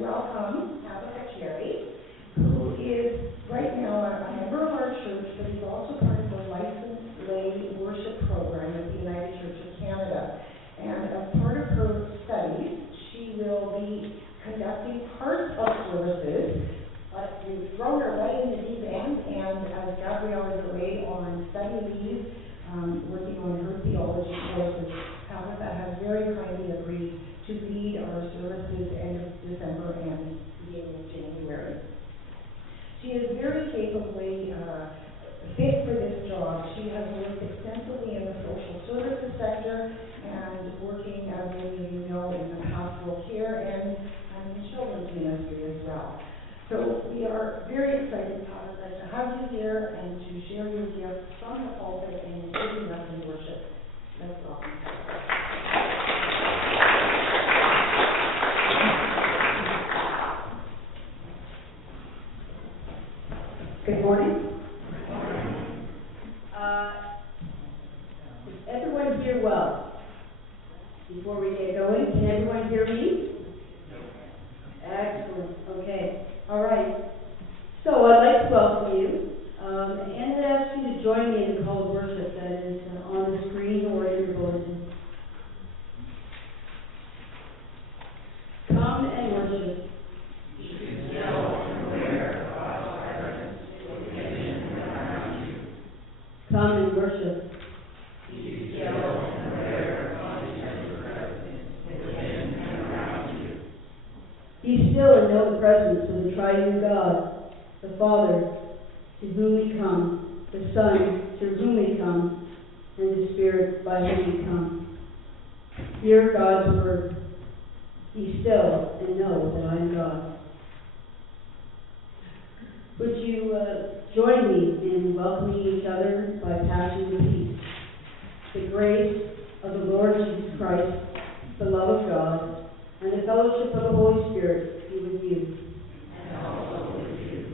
welcome Cherry, who is right now a member of our church, but he's also part of the licensed lay worship program at the United Church of Canada. And as part of her studies, she will be conducting parts of services, but we've thrown her right in the deep end, and as Gabrielle is away on study leave, working on her theology courses, Tabitha has very kindly agreed to lead our services end of December and beginning of January. She is very capably fit for this job. She has worked extensively in the social services sector and working, as many of you know, in the pastoral care and in children's ministry as well. So we are very excited, Tabitha, to have you here and to share your gifts from the pulpit and leading us in worship. Let's welcome. Good morning. Is everyone here well? Before we get going, can everyone hear me? Excellent. Okay. All right. So I'd like to welcome you and ask you to join me in the call of worship that is on the screen or in your bulletin. Come and worship. Come and worship. Be still and aware of His presence within and around you. Be still and know the presence of the triune God, the Father, to whom we come, the Son, through whom we come, and the Spirit, by whom we come. Hear God's word. Be still and know that I am God. Would you join me in welcoming each other by passing the peace? The grace of the Lord Jesus Christ, the love of God, and the fellowship of the Holy Spirit be with you. And also with you.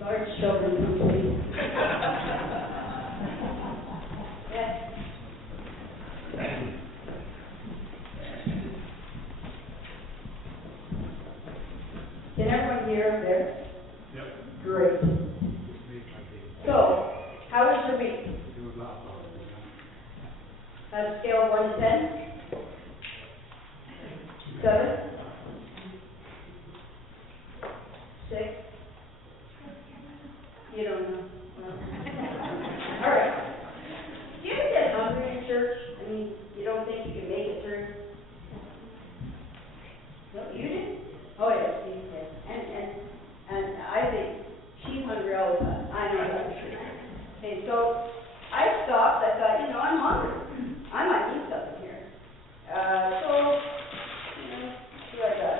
Large children, please. Yes. Can everyone hear up there? Yep. Great. So, how was your week? On a scale of 1 to 10? 7? 6? You don't know. Well. All right. Do you ever get hungry in church? I mean, you don't think you can make it through? No, you did? Oh, yes, you did. And I think she's hungry all the time. I know that for sure. Okay, so I stopped. I thought, I'm hungry. I might eat something here. See what I got.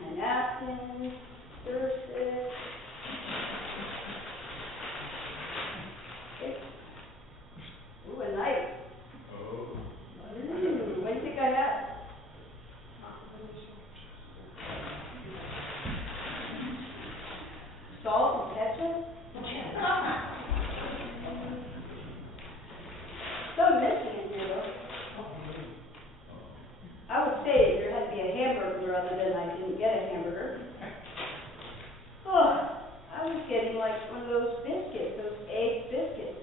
My napkins, surface. Okay. Ooh, a knife. Oh. What do you think I had? Salt and ketchup? Some missing in here, though. I would say there had to be a hamburger other than I didn't get a hamburger. Oh, I was getting like one of those biscuits, those egg biscuits.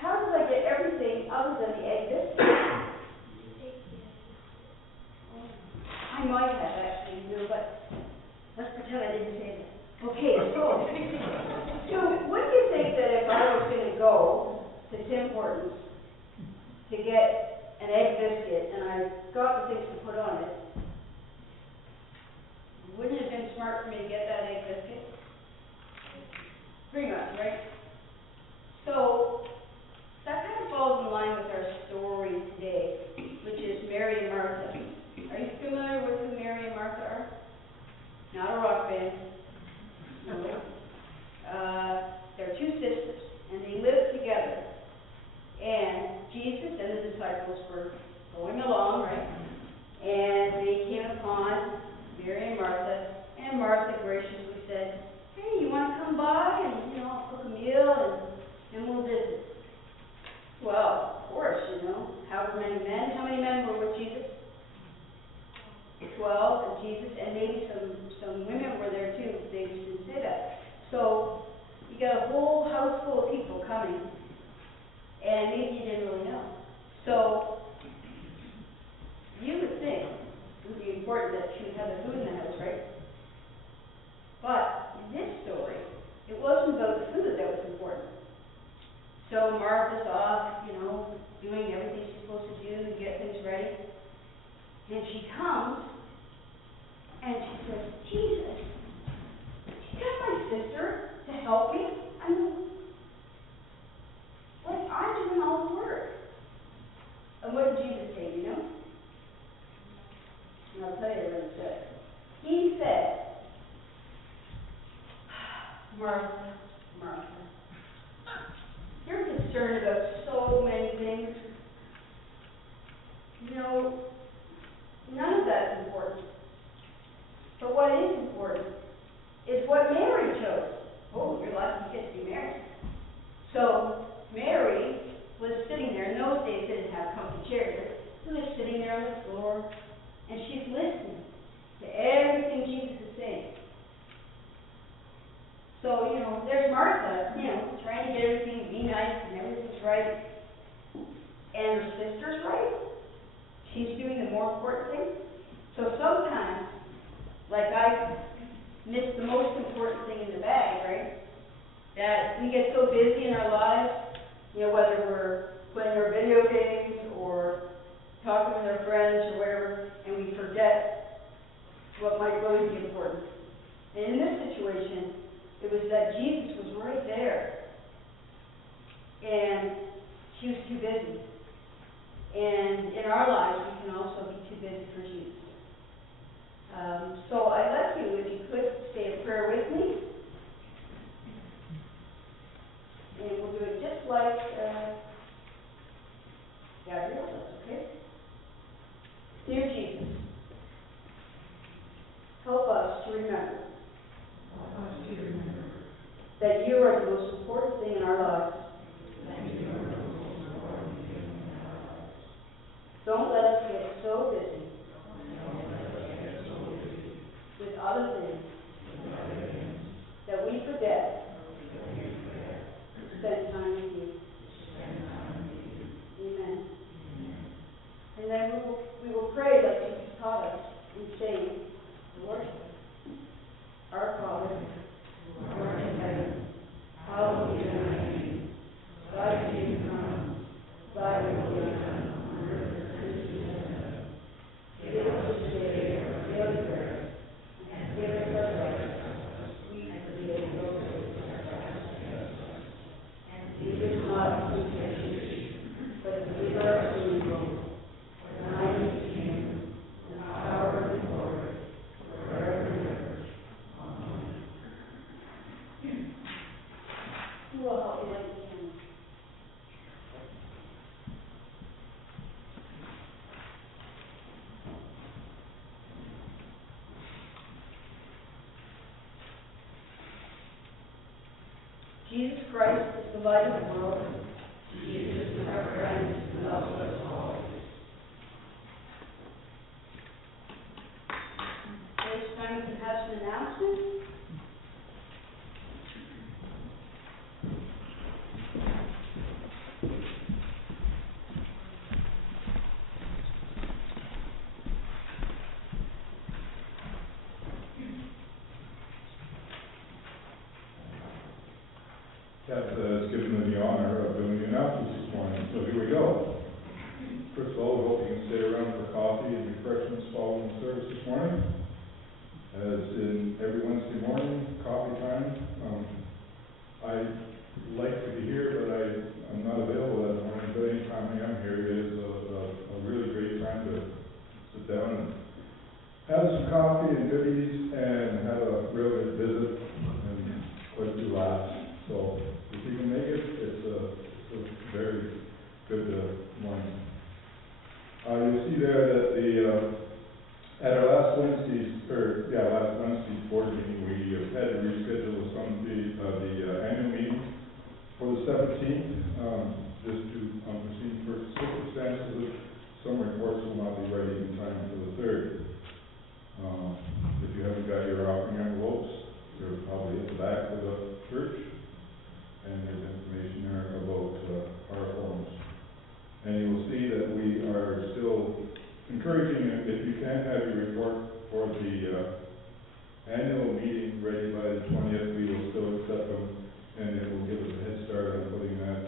How did I get everything other than the egg biscuits? I might have actually, but let's pretend I didn't say that. Okay, so wouldn't you think that if I was going to go to Tim Hortons to get an egg biscuit and I got the things to put on it, wouldn't it have been smart for me to get that egg biscuit? Pretty much, right? So that kind of falls in line with our story today, which is Mary and Martha. Are you familiar with who Mary and Martha are? Not a rock band. No. They're two sisters, and they lived together. And Jesus and the disciples were going along, right? And they came upon Mary and Martha graciously said, "Hey, you want to come by and I'll cook a meal and we'll visit." Well, of course, however many men. How many men were with Jesus? 12, and Jesus, and maybe some women were there too. They just didn't say that. So you got a whole house full of people coming, and maybe you didn't really know. So you would think it would be important that she would have the food in the house, right? But in this story, it wasn't about the food that was important. So Martha's off, doing everything she's supposed to do to get things ready. And she comes and she says, "Jesus, did you get my sister to help me? I mean, I'm doing all the work." And what did Jesus say, And I'll tell you what he said. He said, "Martha, Martha, you're concerned about so many things. None of that's important. But what is important is what Mary chose." Oh, you're lucky you get to be Mary. So Mary was sitting there. In those days, they didn't have comfy chairs. She was sitting there on the floor, and she's listening to everything Jesus is saying. So, there's Martha, trying to get everything to be nice and everything's right. And her sister's right. She's doing the more important thing. So sometimes, like I miss the most important thing in the bag, right? That we get so busy in our lives, whether we're playing our video games or talking with our friends or whatever, and we forget what might really be important. And in this situation, it was that Jesus was right there, and she was too busy. And in our lives, we can also be too busy for Jesus. So I'd like you, if you could, say a prayer with me. And we'll do it just like Gabrielle does, okay? Dear Jesus, help us to remember other things, that we forget to spend time with you. Amen. And then we will pray like Jesus taught us and say the Lord's Prayer. Our Father, who art in heaven, hallowed be thy name. Thy kingdom come, thy will be done on earth as it is in heaven. Give us this day our daily bread, and forgive us our debts, as we forgive those who trespass against us. And lead us not into temptation, but deliver us from evil. For thine is the kingdom, and the power, and the glory, forever and ever. Amen. Who will help me light the candle? Jesus Christ is the light of the world. Jesus is our friend who loves us all. This time we can have some announcements. Kat has given me the honor of doing the announcements this morning, so here we go. First of all, we hope you can stay around for coffee and refreshments following the service this morning. As in every Wednesday morning, coffee time. I'd like to be here, but I'm not available that morning, but anytime I am here, it is a really great time to sit down and have some coffee and goodies and have a real good visit and quite a few laughs. So if you can make it, it's a very good morning. You'll see there that at our last Wednesday's board meeting, we had to reschedule the annual meeting for the 17th, just due to unforeseen circumstances. Some reports will not be ready in time for the 3rd. If you haven't got your offering envelopes, they're probably at the back of the church. And there's information there about our forms. And you will see that we are still encouraging you, if you can have your report for the annual meeting ready by the 20th, we will still accept them, and it will give us a head start on putting that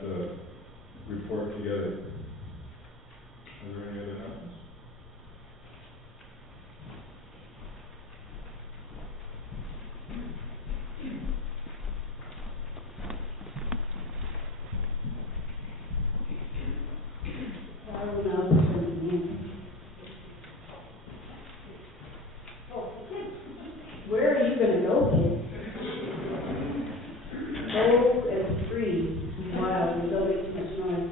report together. Are there any other announcements? Where are you going to go, kid? Go and free. Wow, you don't make too much noise.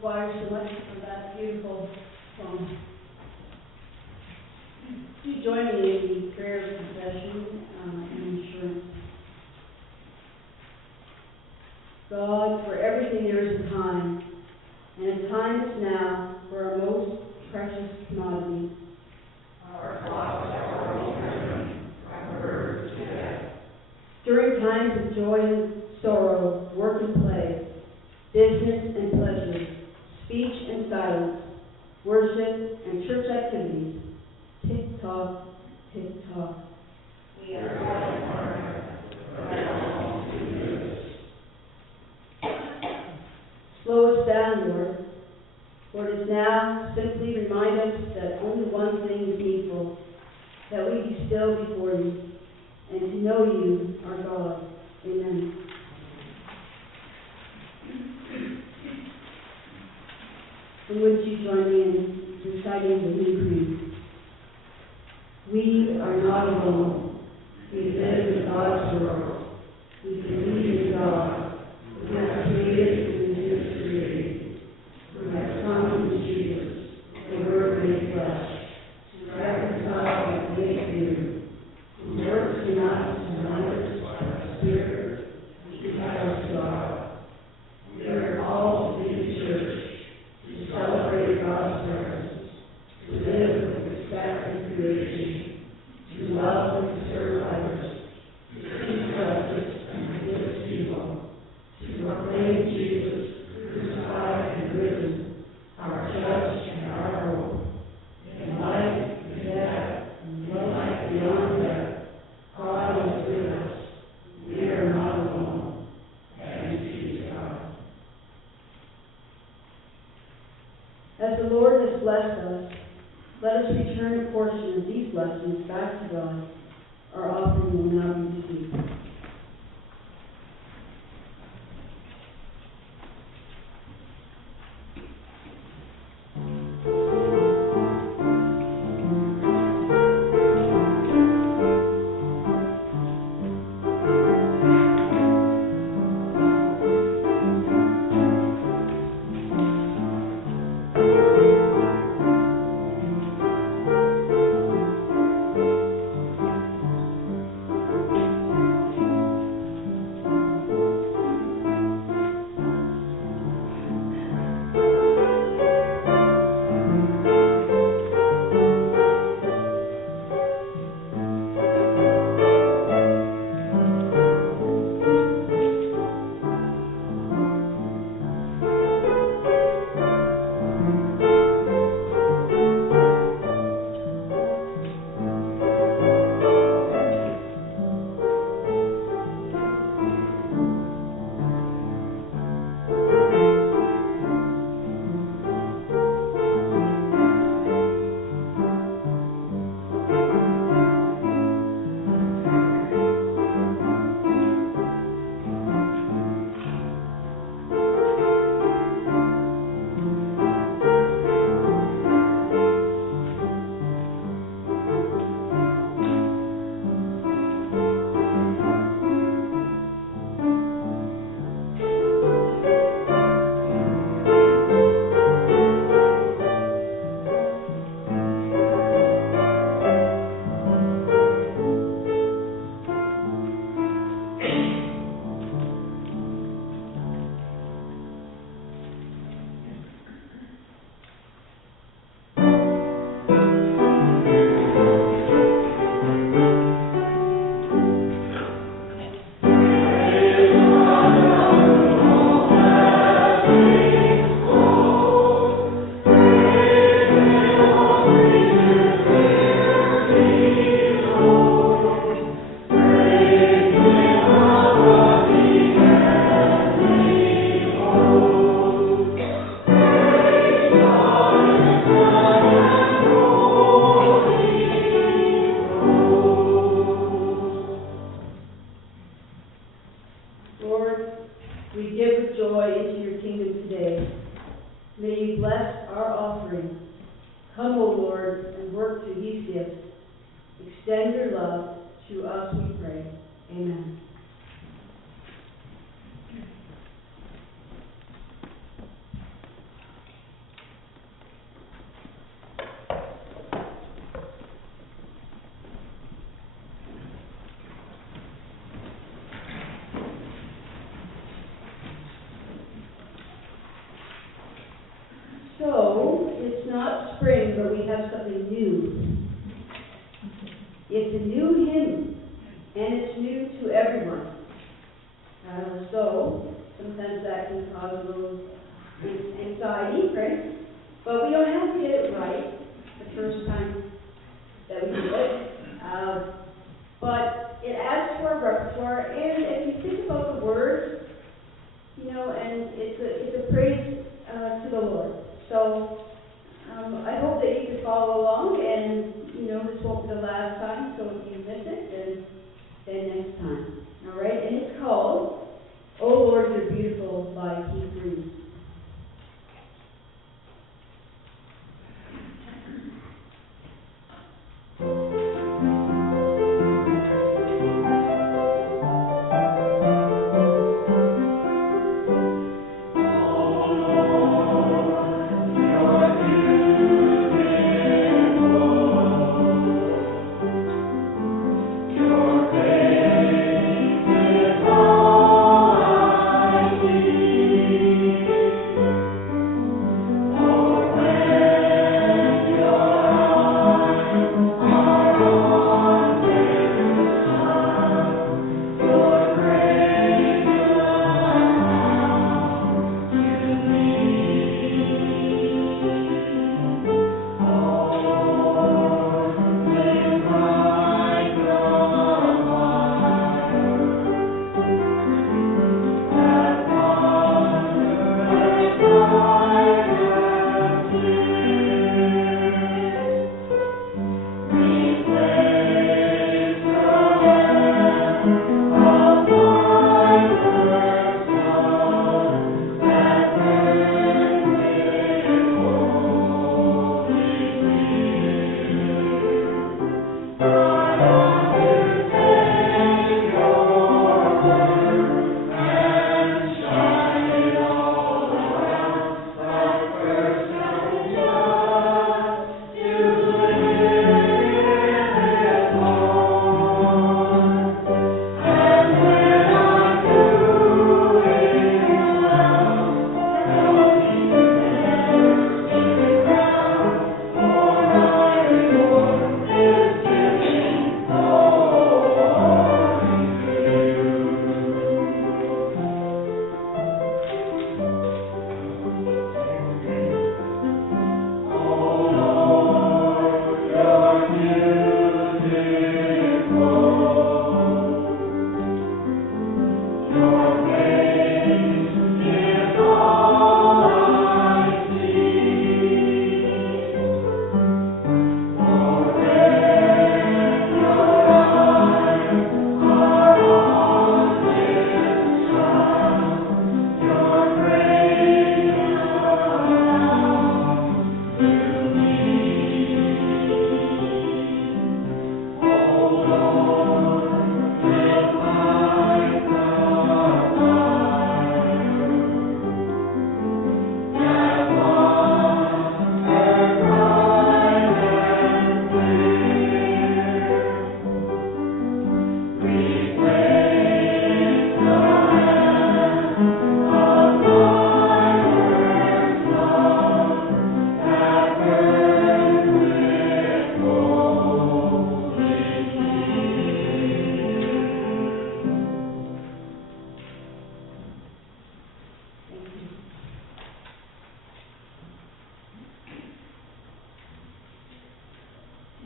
choir so much for that beautiful song. Do join me in the prayer of confession and assurance. God, for everything there is a time, and a time is now for our most precious commodity. Our flocks are all driven from birth to death. During times of joy and sorrow, work and play, business and pleasure, speech and silence, worship and church activities, tick-tock, tick-tock. We are all one, but all to this. Slow us down, Lord, for it is now simply remind us that only one thing is needful, that we be still before you, and to know you, our God. Amen. And would you join me in reciting the New Creed? We are not alone. We live in God's world. We believe in God, who has created who is created, who has come in Jesus, the Word made flesh, to reconcile and make new, who works in us and others by the Spirit, who has God. We are called to be the church, to celebrate God's presence, to live with respect and creation, to love and to serve others, to seek justice and resist evil, to proclaim Jesus, crucified and risen, our judge and our hope. In life and death, and life beyond death, God is with us. We are not alone. Thanks be to God. As the Lord has blessed us, let us return a portion of these blessings back to God. Our offering will now be received. Extend your love to us, we pray. Amen. have something new. It's a new hymn, and it's new to everyone. So sometimes that can cause a little anxiety, right? But we don't have to get it right the first time that we do it. But it adds to our repertoire, and if you think about the words, you know, and it's a praise to the Lord. So I hope that you can follow along, and you know this won't be the last time. So if you miss it, then next time. All right, and it's called "O Lord, You're Beautiful" by Keith Green.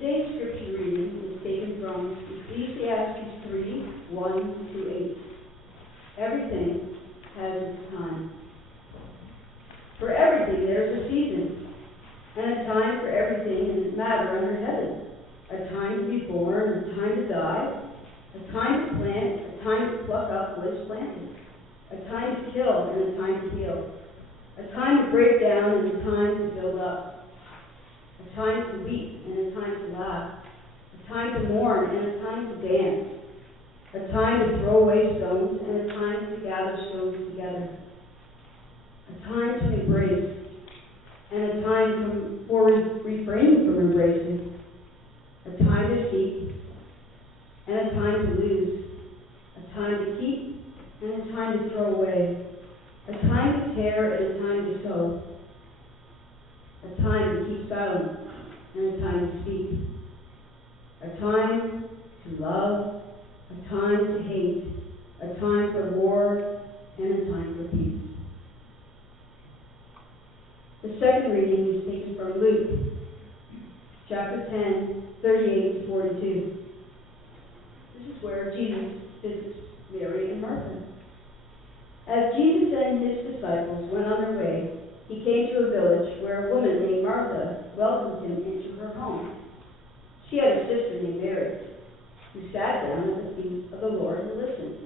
Today's scripture reading is taken from Ecclesiastes 3:1-8. Everything has its time. For everything there is a season, and a time for everything in its matter under heaven. A time to be born, a time to die, a time to plant, a time to pluck up what is planted, a time to kill and a time to heal, a time to break down and a time to build up, a time to weep and a time to laugh, a time to mourn and a time to dance, a time to throw away stones and a time to gather stones together, a time to embrace and a time for refraining from embracing, a time to seek and a time to lose, a time to keep and a time to throw away, a time to tear and a time to sow, a time to keep silent and a time to speak. A time to love, a time to hate, a time for war, and a time for peace. The second reading is taken from Luke, chapter 10, 38 to 42. This is where Jesus visits Mary and Martha. As Jesus and his disciples went on their way, he came to a village where a woman named Martha welcomed him into her home. She had a sister named Mary, who sat down at the feet of the Lord and listened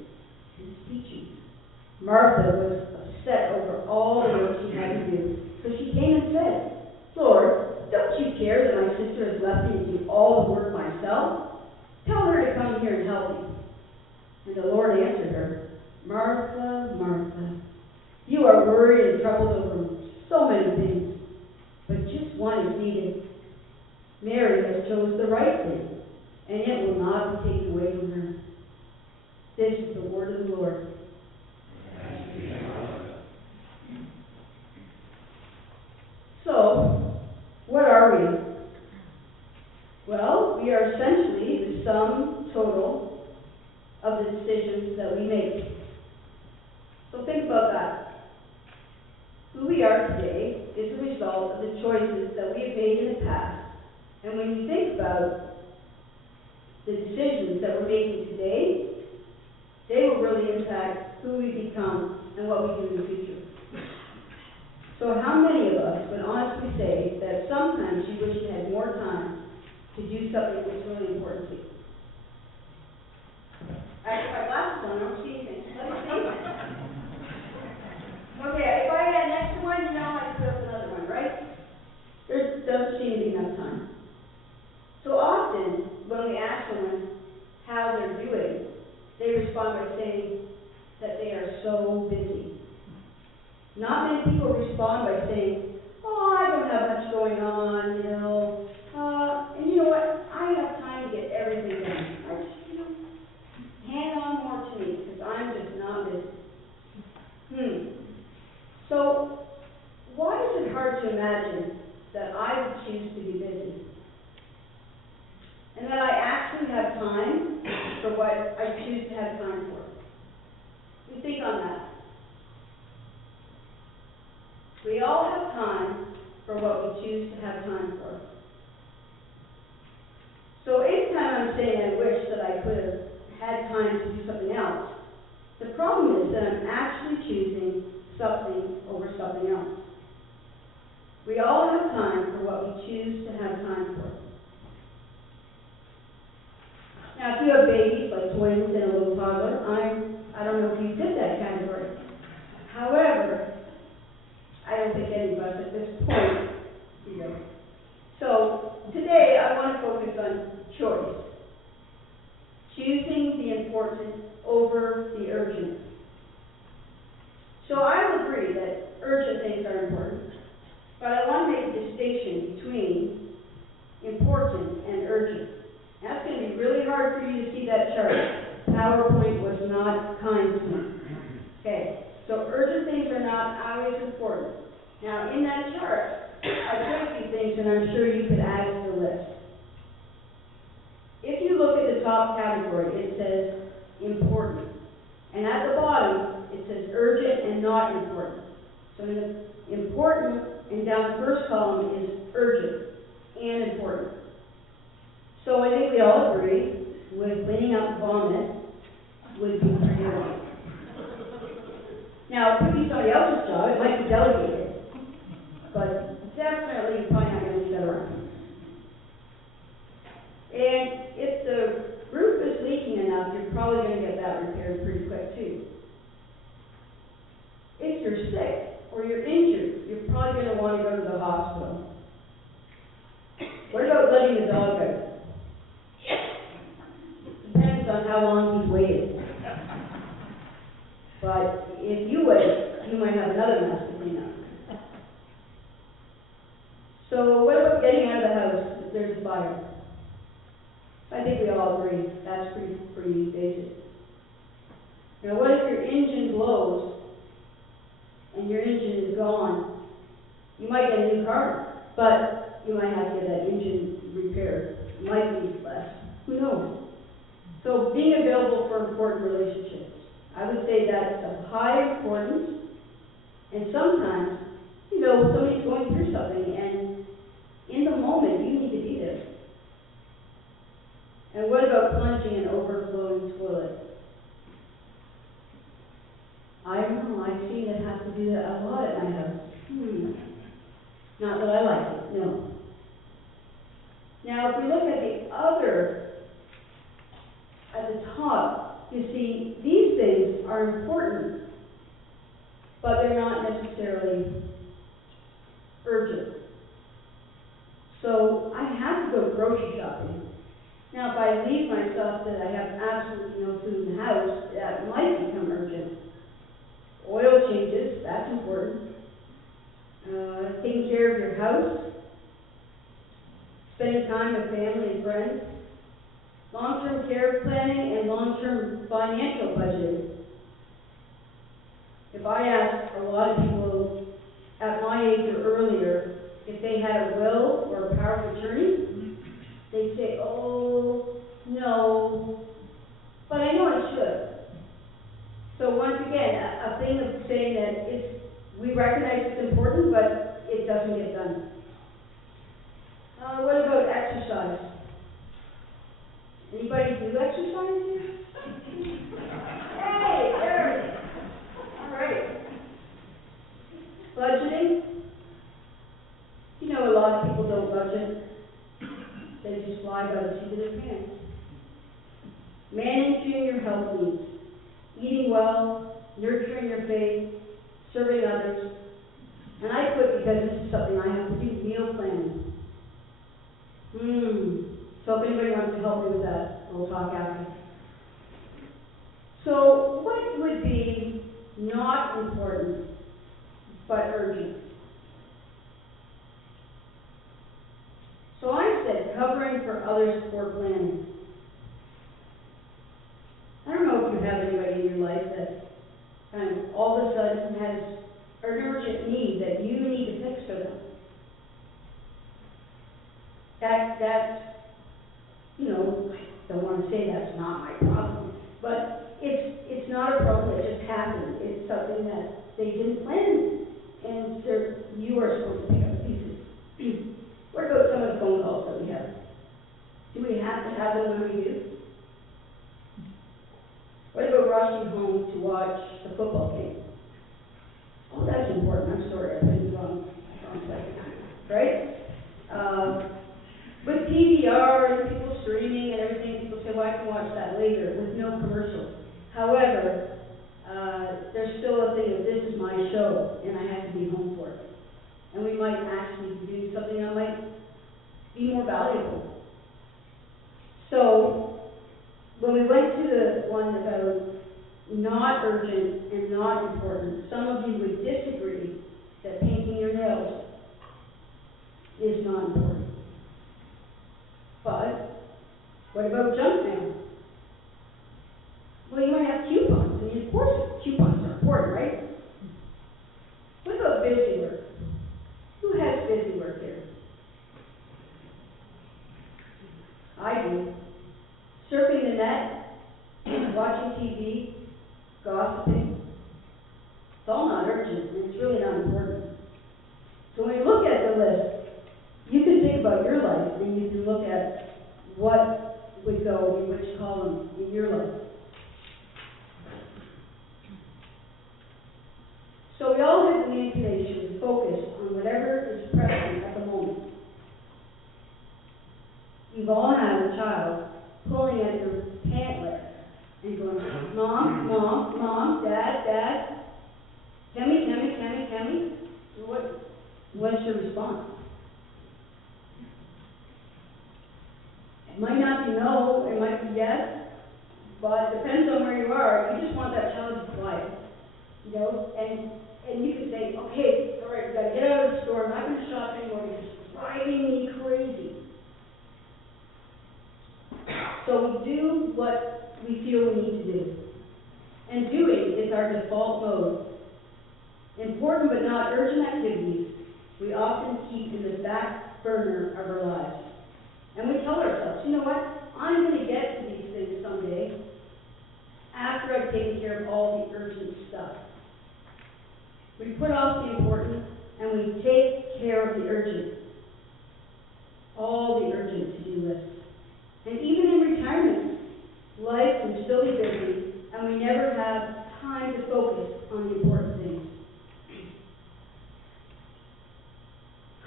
to his teaching. Martha was upset over all the work she had to do, so she came and said, "Lord, don't you care that my sister has left me to do all the work myself? Tell her to come here and help me." And the Lord answered her, "Martha, Martha, you are worried and troubled over so many things, but just one is needed. Mary has chosen the right thing, and it will not be taken away from her." This is the word of the Lord. So, what are we? Well, we are essentially the sum total of the decisions that we make. So think about that. Who we are today is a result of the choices that we have made in the past. And when you think about the decisions that we're making today, they will really impact who we become and what we do in the future. So how many of us would honestly say that sometimes you wish you had more time to do something that's really important to you? I put my glasses on, I don't see anything. Let me see. Okay, if I had an extra one, I'd put up another one, right? There doesn't seem to be enough time. So often, when we ask someone how they're doing, they respond by saying that they are so busy. Not many people respond by saying, "Oh, I don't have much going on, and you know what? I have time to get everything done. I just, hang on more to me, because I'm just not busy." So, why is it hard to imagine that I would choose to be busy? And that I actually have time for what I choose to have time for? You think on that. We all have time for what we choose to have time for. So anytime I'm saying I wish that I could have had time to do something else, the problem is that I'm actually choosing something over something else. We all have time for what we choose to have time for. Now, if you have babies like twins and a little toddler, I don't know if you fit that category. However, I don't think any of us at this point do that. So today I want to focus on choice. Choosing the important over the urgent. So I will agree that urgent things are important, but I want to make a distinction between important and urgent. That's going to be really hard for you to see that chart. PowerPoint was not kind to me. Okay, so urgent things are not always important. Now, in that chart, I put a few things, and I'm sure you could add to the list. If you look at the top category, it says important. And at the bottom, it says urgent and not important. So in the important, and down the first column is urgent and important. So I think we all agree with cleaning up vomit would be urgent. Now, it could be somebody else's job. It might be delegated. But definitely, you're probably not going to leave that around. And if the roof is leaking enough, you're probably going to get that repaired pretty quick, too. If you're sick or you're injured, you're probably going to want to go to the hospital. What about letting the dog out? Depends on how long he's waited. But if you wait, you might have another mess to clean up. So what about getting out of the house if there's a fire? I think we all agree that's pretty basic. Now what if your engine blows and your engine is gone? You might get a new car, but you might have to get that engine repaired, might be less, who knows? So being available for important relationships, I would say that's of high importance, and sometimes, you know, somebody's going through something, and in the moment, you need to be there. And what about plunging an overflowing toilet? I don't know, I've seen it have to do that a lot at my house. Not that I like it, no. Now, if we look at the other, at the top, you see, these things are important, but they're not necessarily urgent. So, I have to go grocery shopping. Now, if I leave myself that I have absolutely no food in the house, that might become urgent. Oil changes, that's important. Taking care of your house, spending time with family and friends, long-term care planning, and long-term financial budgeting. If I ask a lot of people at my age or earlier if they had a will or a power of attorney, they'd say, oh, no, but I know I should. So once again, a thing of saying that we recognize it's important, but it doesn't get done. What about exercise? Anybody do exercise here? Hey, there. All right. Budgeting. You know, a lot of people don't budget. They just fly by the seat of their pants. Managing your health needs. Eating well, nurturing your faith, serving others. And I put, because this is something I have to do, meal planning. So if anybody wants to help me with that, we'll talk after. So what would be not important, but urgent? So I said covering for others for planning. I don't know if you have anybody in your life that kind of all of a sudden has an urgent need that you need to fix for them. That's, you know, I don't want to say that's not my problem, but it's not a problem that just happened. It's something that they didn't plan, and you are supposed to pick up the pieces. What about some of the phone calls that we have? Do we have to have them when we do? What about rushing home to watch the football game? Oh, that's important. I'm sorry, I put it wrong second. Right? With DVR and people streaming and everything, people say, well, I can watch that later with no commercials. However, there's still a thing of this is my show, and I have to be home for it. And we might actually be doing something that might be more valuable. So, when we went to the one about not urgent and not important, some of you would disagree that painting your nails is not important. But, what about junk mail? Well, you might have coupons. I mean, of course, coupons are important, right? What about busy work? Who has busy work here? I do. Surfing the net, watching TV, gossiping. It's all not urgent, and it's really not important. So when you look at the list, you can think about your life, and you can look at what would go in which column in your life. So we all have the inclination to focus on whatever is present at the moment. You've all had a child pulling at your pant leg and going, Mom, Mom, Mom, Dad, Dad, Kemi. What's your response? It might not be no, it might be yes, but it depends on where you are. You just want that child to be quiet, you know, and you can say, okay, all right, we got to get out of the store. I'm not going to shop anymore because it's driving me crazy. So we do what we feel we need to do. And doing is our default mode. Important but not urgent activities we often keep in the back burner of our lives. And we tell ourselves, you know what, I'm going to get to these things someday after I've taken care of all the urgent stuff. We put off the important and we take care of the urgent. All the urgent to-do lists. And even in retirement, life can still be busy and we never have time to focus on the important things.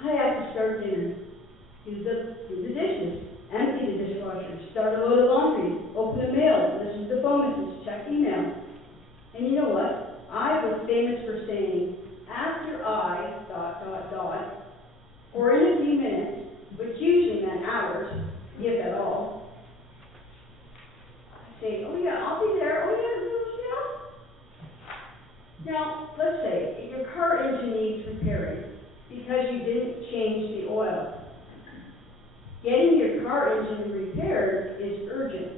I have to start dinner, do the dishes, empty the dishwasher, start a load of laundry, open a mail, listen to the phone message, check email. And you know what? I was famous for saying, after I, ... or in a few minutes, which usually meant hours, if at all, I say, oh yeah, I'll be there, oh yeah. Now, let's say your car engine needs repairing because you didn't change the oil. Getting your car engine repaired is urgent,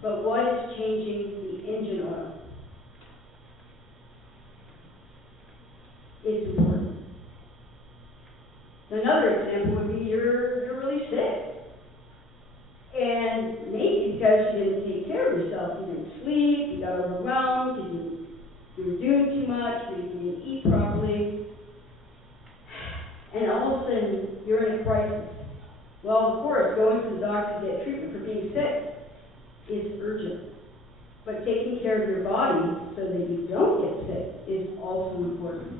but what is changing the engine oil? It's important. Another example would be you're really sick. And maybe because you didn't take care of yourself, you didn't sleep, you got overwhelmed, you were doing too much, you didn't eat properly, and all of a sudden you're in a crisis. Well, of course, going to the doctor to get treatment for being sick is urgent. But taking care of your body so that you don't get sick is also important.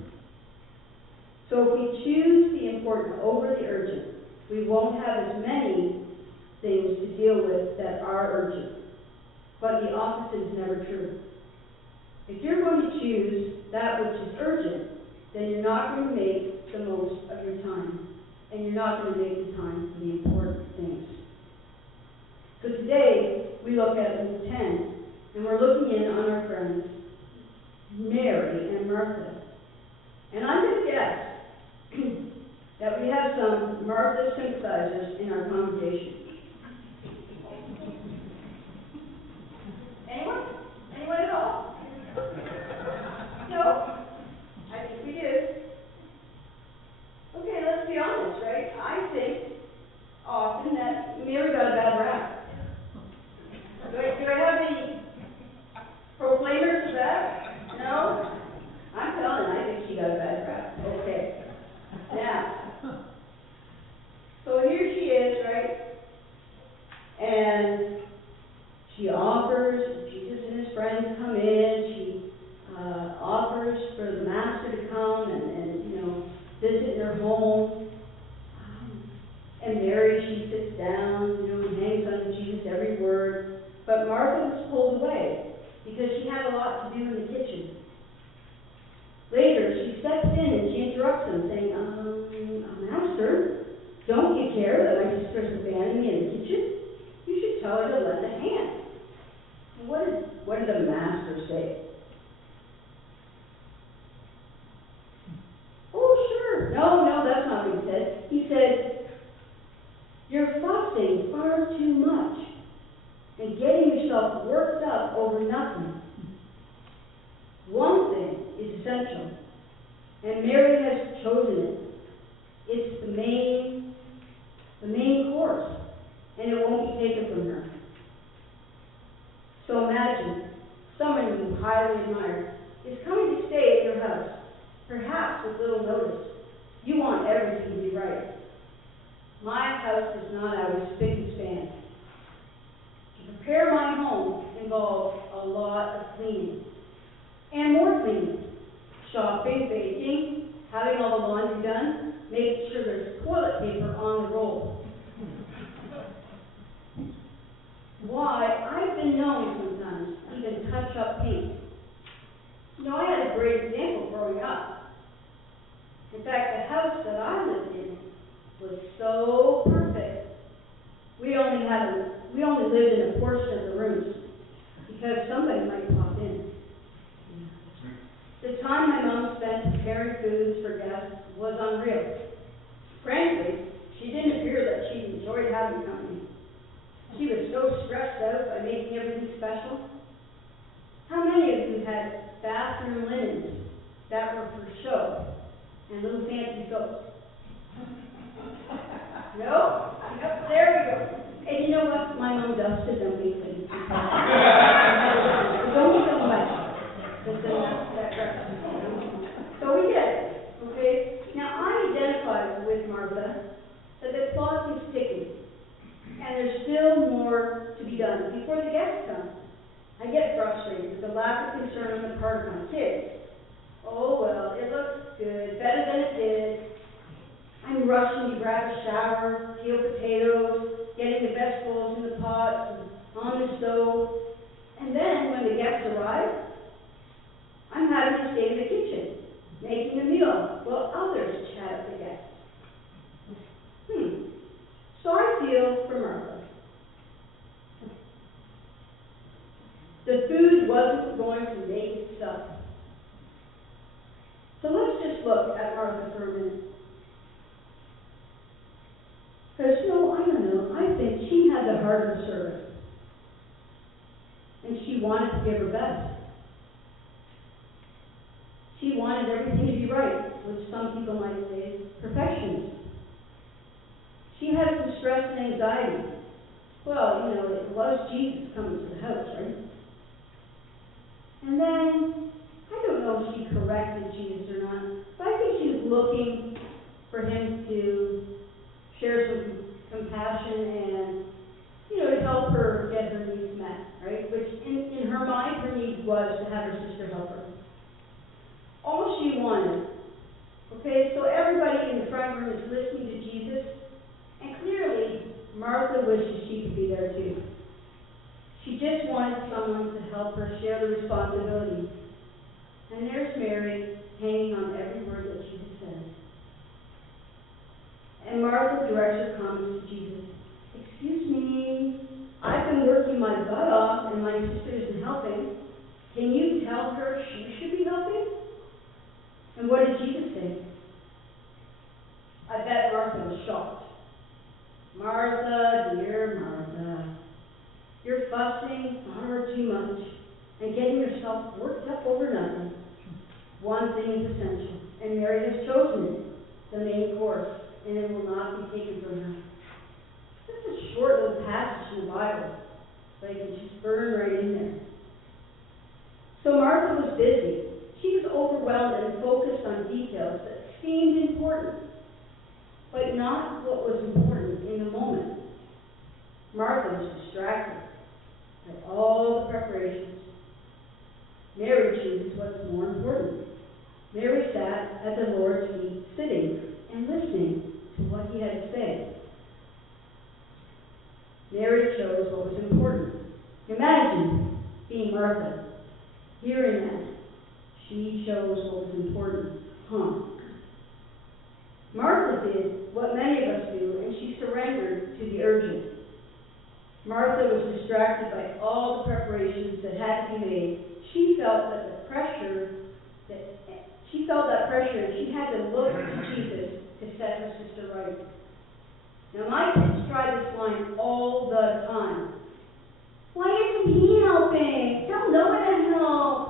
So if we choose the important over the urgent, we won't have as many things to deal with that are urgent. But the opposite is never true. If you're going to choose that which is urgent, then you're not going to make the most of your time. And you're not going to make the time for the important things. So today, we look at Luke 10, and we're looking in on our friends, Mary and Martha. And I'm going to guess that we have some Martha sympathizers in our congregation. Anyone? Anyone at all? No? I think we do. Okay, let's be honest, right? I think often that Mary got a bad rap. Do I have any proclaimers of that? No? I'm telling you, I think she got a bad rap. Okay. Now, so here she is, right? And she offers, Jesus and his friends come in, she offers for the master to come and visit in her home. And Mary, she sits down, and hangs on Jesus' every word. But Martha was pulled away because she had a lot to do in the kitchen. Later, she steps in and she interrupts him, saying, Master, don't you care that my sister has abandoned me in the kitchen? You should tell her to lend a hand. And what did the master say? Oh, sure. No, that's not what he said. He said, you're fussing far too much and getting yourself worked up over nothing. One thing is essential, and Mary has chosen it. It's the main course, and it won't be taken from her. So imagine someone you highly admire is coming to stay at your house, perhaps with little notice. You want everything to be right. My house is not always spick and span. To prepare my home involves a lot of cleaning. And more cleaning. Shopping, baking, having all the laundry done, making sure there's toilet paper on the roll. Why, I've been known sometimes to even touch up paint. I had a great example growing up. In fact, the house that I lived in was so perfect. We only lived in a portion of the rooms because somebody might pop in. The time my mom spent preparing foods for guests was unreal. Frankly, she didn't appear that she enjoyed having company. She was so stressed out by making everything special. How many of you had bathroom linens that were for show and little fancy soaps? with a lack of concern on the part of my kids. Oh, well, it looks good, better than it did. I'm rushing to grab a shower, peel potatoes, getting the vegetables in the pot, and on the stove. And then, when the guests arrive, I'm having to stay in the kitchen, making a meal, while others chat at the guests. So I feel for Martha. The food wasn't going to make itself. So let's just look at Martha for a minute. Because, I don't know, I think she had the heart of a servant. And she wanted to give her best. She wanted everything to be right, which some people might say is perfectionism. She had some stress and anxiety. Well, it was Jesus coming to the house, right? And then, I don't know if she corrected Jesus or not, but I think she was looking for him to share some compassion and, to help her get her needs met, right? Which, in her mind, her need was to have her sister help her. All she wanted. Okay, so everybody in the front room is listening to Jesus, and clearly, Martha wishes she could be there too. She just wanted someone to help her share the responsibility. And there's Mary, hanging on every word that Jesus said. And Martha directs her comments to Jesus. Excuse me, I've been working my butt off and my sister isn't helping. Can you tell her she should be helping? And what did Jesus say? I bet Martha was shocked. Martha, dear Martha, you're fussing far too much and getting yourself worked up over nothing. One thing is essential, and Mary has chosen it, the main course, and it will not be taken from her. This is a short little passage in the Bible, but you can just burn right in there. So Martha was busy. She was overwhelmed and focused on details that seemed important, but not what was important in the moment. Martha was distracted by all the preparations. Mary chooses what's more important. Mary sat at the Lord's feet, sitting and listening to what he had to say. Mary chose what was important. Imagine being Martha, hearing that. She chose what was important. Martha did what many of us do, and she surrendered to the urgent. Martha was distracted by all the preparations that had to be made. She felt that pressure, and she had to look to Jesus to set her sister right. Now, my kids try this line all the time. Why isn't he helping? Tell no one to help.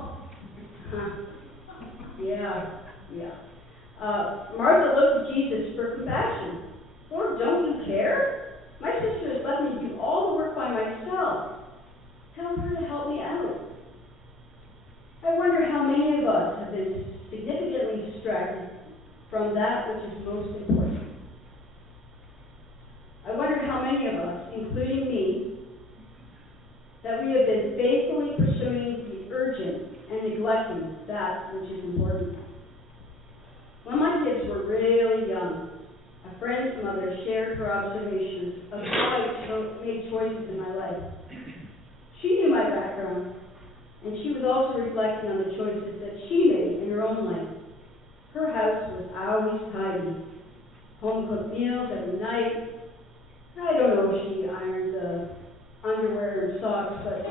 Yeah. Martha looked to Jesus for compassion. Lord, don't you care? My sister has let me do all the work by myself. Tell her to help me out. I wonder how many of us have been significantly distracted from that which is most important. I wonder how many of us, including me, that we have been faithfully pursuing the urgent and neglecting that which is important. When my kids were really young, a friend's mother shared her observations of how I made choices in my life. She knew my background, and she was also reflecting on the choices that she made in her own life. Her house was always tidy. Home-cooked meals every night. I don't know if she ironed the underwear and socks, but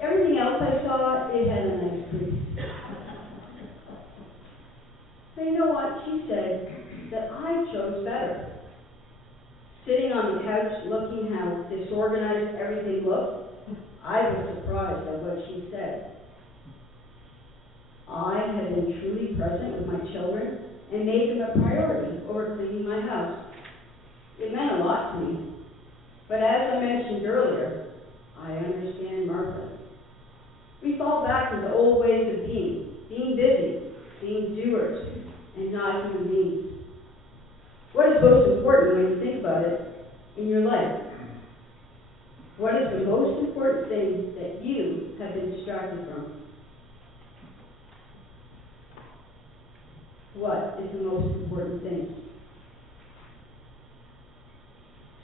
everything else I saw, it had a nice crease. But you know what? She said that I chose better. Sitting on the couch looking how disorganized everything looked, I was surprised at what she said. I had been truly present with my children and made them a priority over cleaning my house. It meant a lot to me. But as I mentioned earlier, I understand Martha. We fall back into old ways of being busy, being doers, and not human beings. What is most important when you think about it in your life? What is the most important thing that you have been distracted distracted from? What is the most important thing?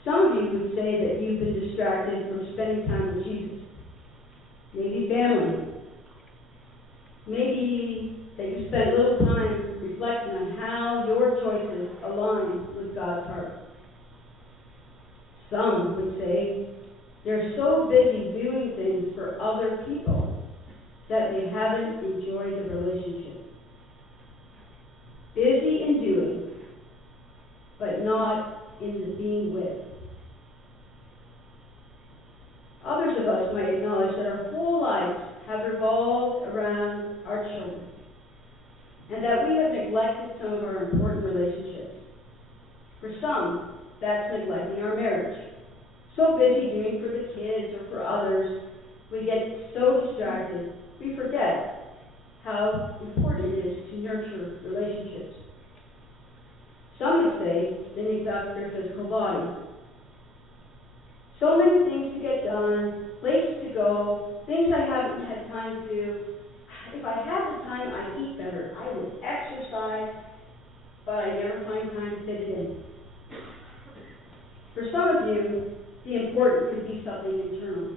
Some of you would say that you've been distracted from spending time with Jesus. Maybe family. Maybe that you spent little time reflecting on how your choices align with God's heart. Some would say they're so busy doing things for other people that they haven't enjoyed the relationship. Busy in doing, but not in the being with. Others of us might acknowledge that our whole lives have revolved around our children, and that we have neglected some of our important relationships. For some, that's neglecting our marriage. So busy doing for the kids or for others, we get so distracted, we forget how important it is to nurture relationships. Some would say they neglect their physical body. So many things to get done, places to go, things I haven't had time to do. If I had the time, I'd eat better. I would exercise, but I never find time to fit it in. For some of you, the important could be something internal.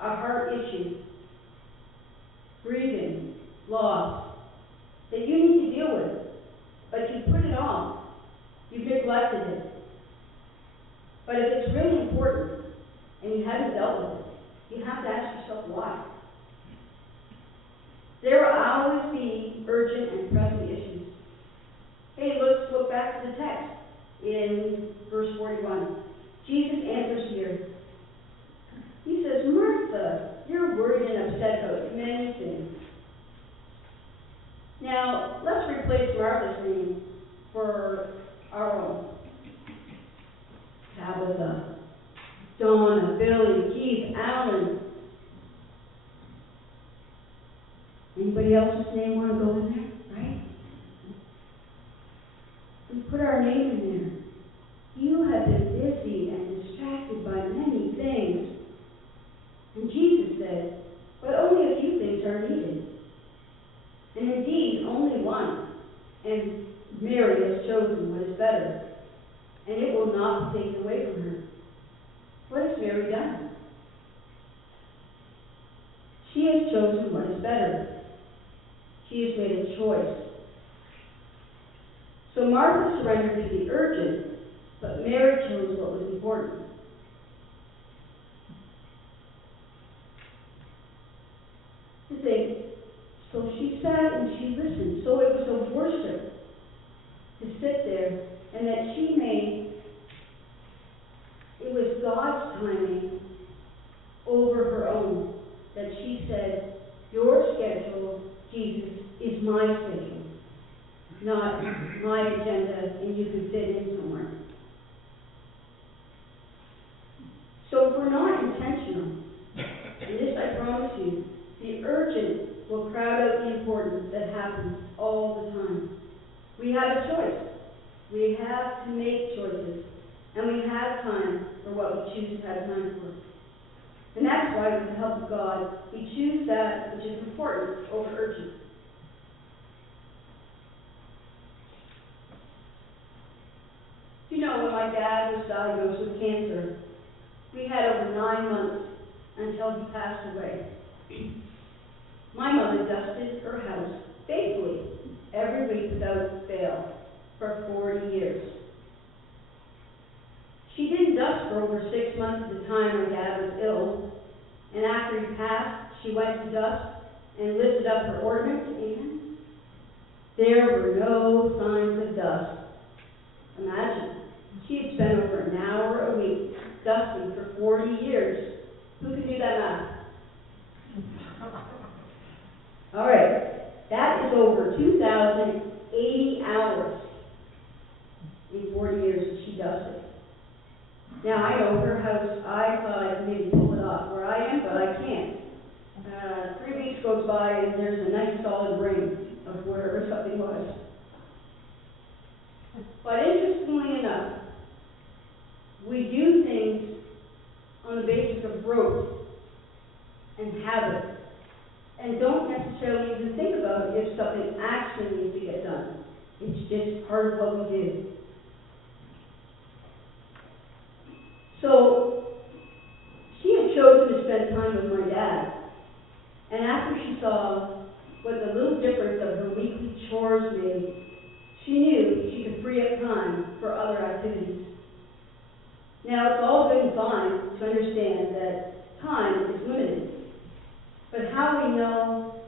A heart issue, grieving, loss, that you need to deal with, but you put it off. You've neglected it. But if it's really important and you haven't dealt with it, you have to ask yourself why. There will always be urgent and pressing issues. Hey, let's look back to the text in verse 41. Jesus answers here. He says, Martha, you're worried and upset about many things. Now, let's replace Martha's name for our own. Tabitha, Donna, Billy, Keith, Alan. Anybody else's name want to go in there? Right? We put our name in there. You have been busy and distracted by many things. And Jesus said, but only a few things are needed. And indeed, only one. And Mary has chosen what is better. And it will not be taken away from her. What has Mary done? She has chosen what is better. She has made a choice. So Martha surrendered to the urgent, but Mary chose what was important. To think, so she sat and she listened. So it was of worship to sit there, and that she made, it was God's timing over her own. That she said, your schedule, Jesus, is my schedule, not my agenda, and you can fit in somewhere. So if we're not intentional, and this I promise you, the urgent will crowd out the important that happens all the time. We have a choice. We have to make choices. And we have time for what we choose to have time for. And that's why, with the help of God, we choose that which is important over urgent. You know, when my dad was diagnosed with cancer, we had over 9 months until he passed away. My mother dusted her house faithfully every week without fail for 40 years. She didn't dust for over 6 months at the time my dad was ill, and after he passed, she went to dust and lifted up her ornaments, and there were no signs of dust. Imagine, she had spent over an hour a week dusting for 40 years. Who can do that math? All right, that is over 2,080 hours in 40 years that she dusted. Now, I know her house, I thought I could maybe pull it off where I am, but I can't. 3 weeks goes by and there's a nice solid ring of wherever something was. But interestingly enough, we do things on the basis of rote. and habits, and don't necessarily even think about if something actually needs to get done. It's just part of what we do. So, she had chosen to spend time with my dad, and after she saw what the little difference of her weekly chores made, she knew she could free up time for other activities. Now, it's all good and fine to understand that time is limited, but how we know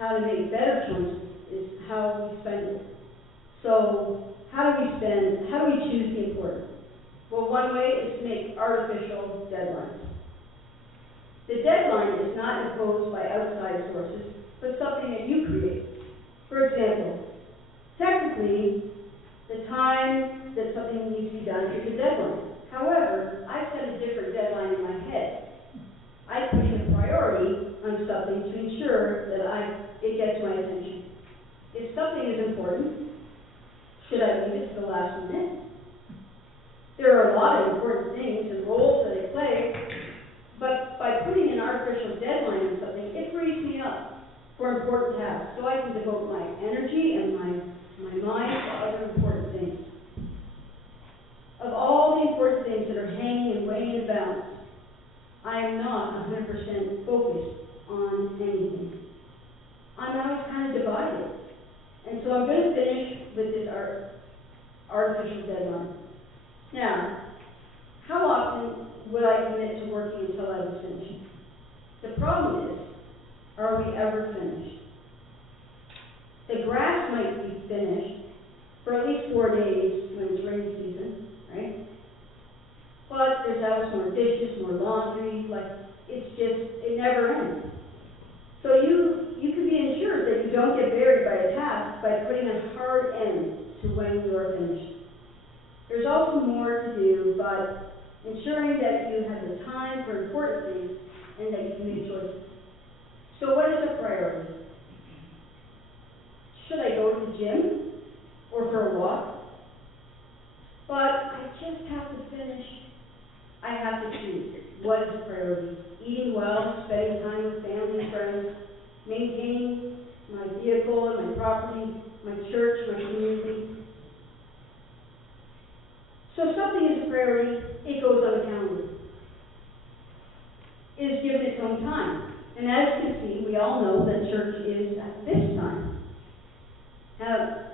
how to make better choices is how we spend it. So, how do we choose the important? Well, one way is to make artificial deadlines. The deadline is not imposed by outside sources, but something that you create. For example, technically, the time that something needs to be done is a deadline. However, I set a different deadline in my head. I put a priority on something to ensure that it gets my attention. If something is important, should I leave it to the last minute? There are a lot of important things and roles that I play, but by putting an artificial deadline on something, it frees me up for important tasks, so I can devote my energy and my mind to other important things. Of all the important things that are hanging and weighing in the balance, I am not 100% focused on anything. I'm always kind of divided. And so I'm going to finish with this artificial deadline. Now, how often would I commit to working until I was finished? The problem is, are we ever finished? The grass might be finished for at least 4 days when it's rainy season, right? But there's always more dishes, more laundry, it never ends. So you can be ensured that you don't get buried by a task by putting a hard end to when you are finished. There's also more to do, but ensuring that you have the time for important things and that you can make choices. So what is a priority? Should I go to the gym or for a walk? But I just have to finish. I have to choose. What is a priority? Eating well, spending time with family and friends, maintaining my vehicle and my property, my church, my community. So if something is a priority, it goes on the calendar. It is given its own time. And as you can see, we all know that church is at this time. Now,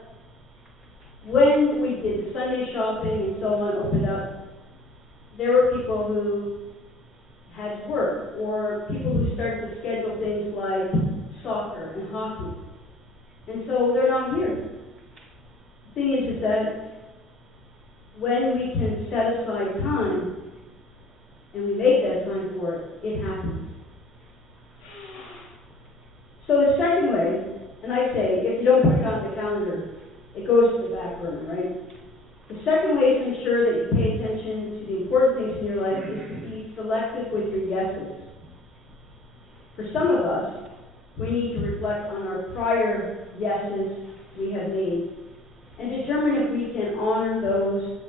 when we did the Sunday shopping and so on opened up, there were people who had to work, or people who started to schedule things like soccer and hockey. And so they're not here. The thing is that when we can set aside time, and we make that time for it, it happens. So the second way, and I say, if you don't put it on the calendar, it goes to the back burner, right? The second way to ensure that you pay attention to the important things in your life is to be selective with your yeses. For some of us, we need to reflect on our prior yeses we have made and determine if we can honor those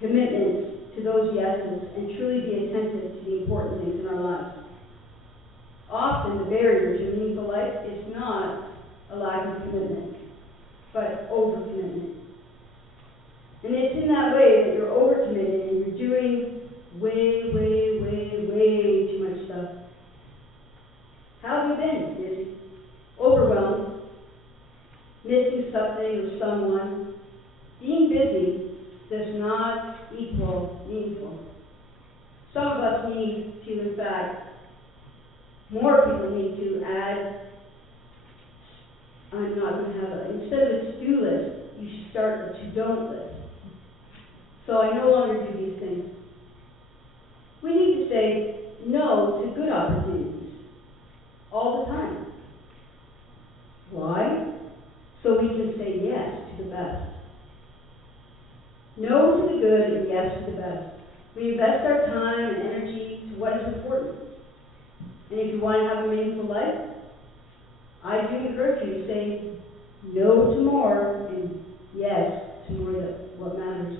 commitments to those yeses and truly be attentive to the important things in our lives. Often, the barrier to a meaningful life is not a lack of commitment, but overcommitment. And it's in that way that you're overcommitted and you're doing way too much stuff. How have you been? Busy, overwhelmed, missing something or someone. Being busy does not equal meaningful. Some of us need to, in fact, more people need to add, I'm not going to have a, instead of a to-do list, you should start a to-don't list. So I no longer do these things. We need to say no to good opportunities all the time. Why? So we can say yes to the best. No to the good and yes to the best. We invest our time and energy to what is important. And if you want to have a meaningful life, I do encourage you to say no to more and yes to more what matters.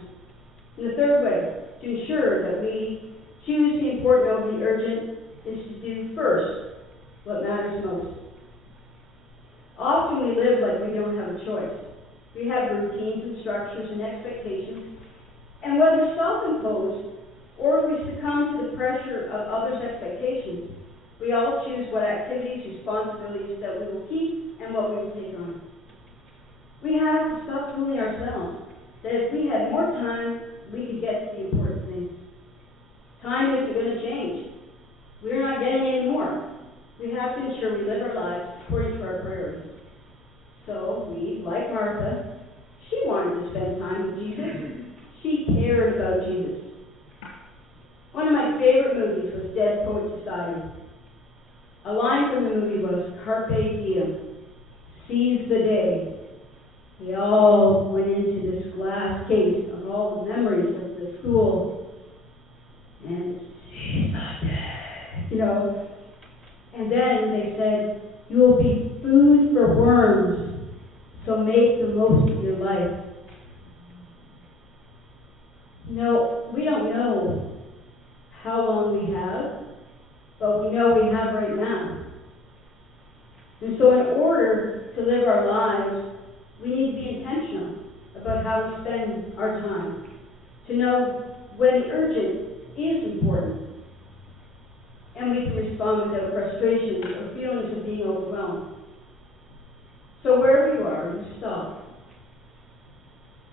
And the third way, to ensure that we choose the important over the urgent is to do first what matters most. Often we live like we don't have a choice. We have routines and structures and expectations, and whether self-imposed or if we succumb to the pressure of others' expectations, we all choose what activities, responsibilities that we will keep and what we will take on. We have to stop fooling ourselves that if we had more time, we could get to the important things. Time isn't going to change. We're not getting any more. We have to ensure we live our lives according to our priorities. So we, like Martha, she wanted to spend time with Jesus. She cared about Jesus. One of my favorite movies was Dead Poet Society. A line from the movie was, "Carpe diem," seize the day. They all went into this glass case of all the memories of the school, and seize the day, you know. And then they said, "You will be food for worms, so make the most of your life." No, we don't know how long we have, but we know we have right now. And so in order to live our lives, we need to be intentional about how we spend our time, to know when urgent is important, and we can respond without frustration or feelings of being overwhelmed. So wherever you are, you stop.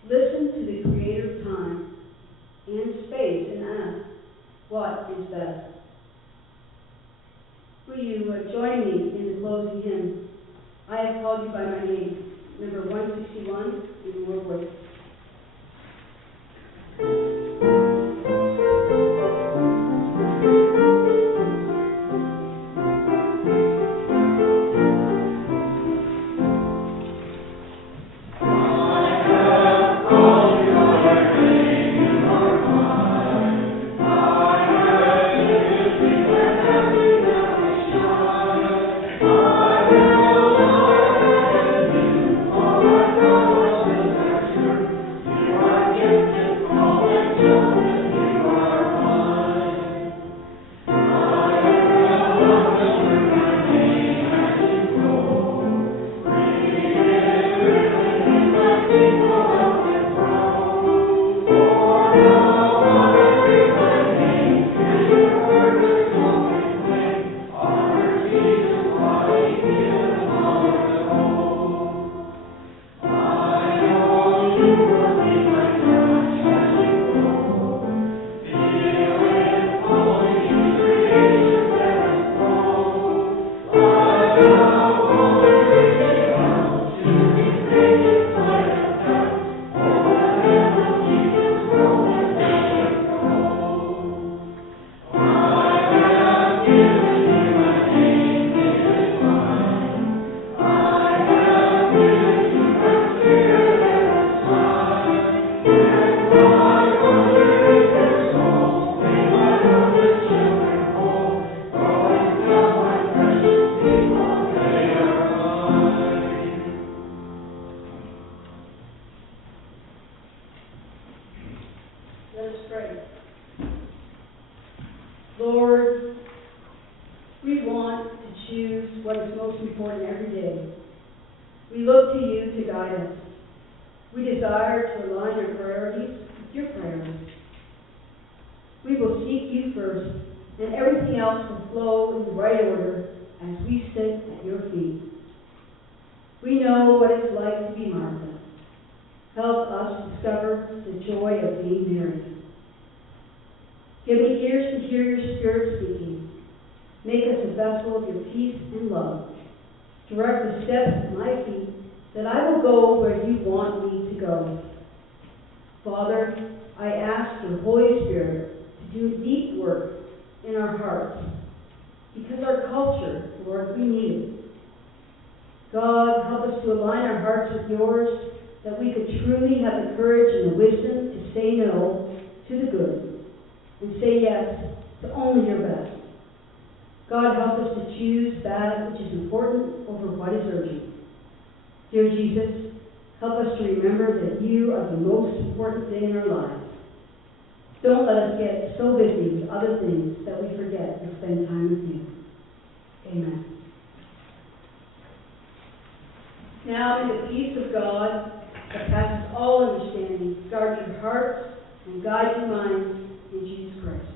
Listen to the Creator of time and space and ask, what is best? Will you join me in the closing hymn, "I Have Called You by My Name," number 161 in your voice. Let us pray. Lord, we want to choose what is most important every day. We look to you to guide us. We desire to align our priorities with your priorities. We will seek you first, and everything else will flow in the right order as we sit at your feet. We know what it's like to be Martha. Help us discover the joy of being Mary. Give me ears to hear your Spirit speaking. Make us a vessel of your peace and love. Direct the steps of my feet, that I will go where you want me to go. Father, I ask your Holy Spirit to do a deep work in our hearts, because our culture, Lord, we need it. God, help us to align our hearts with yours, that we could truly have the courage and the wisdom to say no to the good and say yes to only your best. God, help us to choose that which is important over what is urgent. Dear Jesus, help us to remember that you are the most important thing in our lives. Don't let us get so busy with other things that we forget to spend time with you. Amen. Now may the peace of God that passes all understanding guard your hearts and guide your minds in Jesus Christ.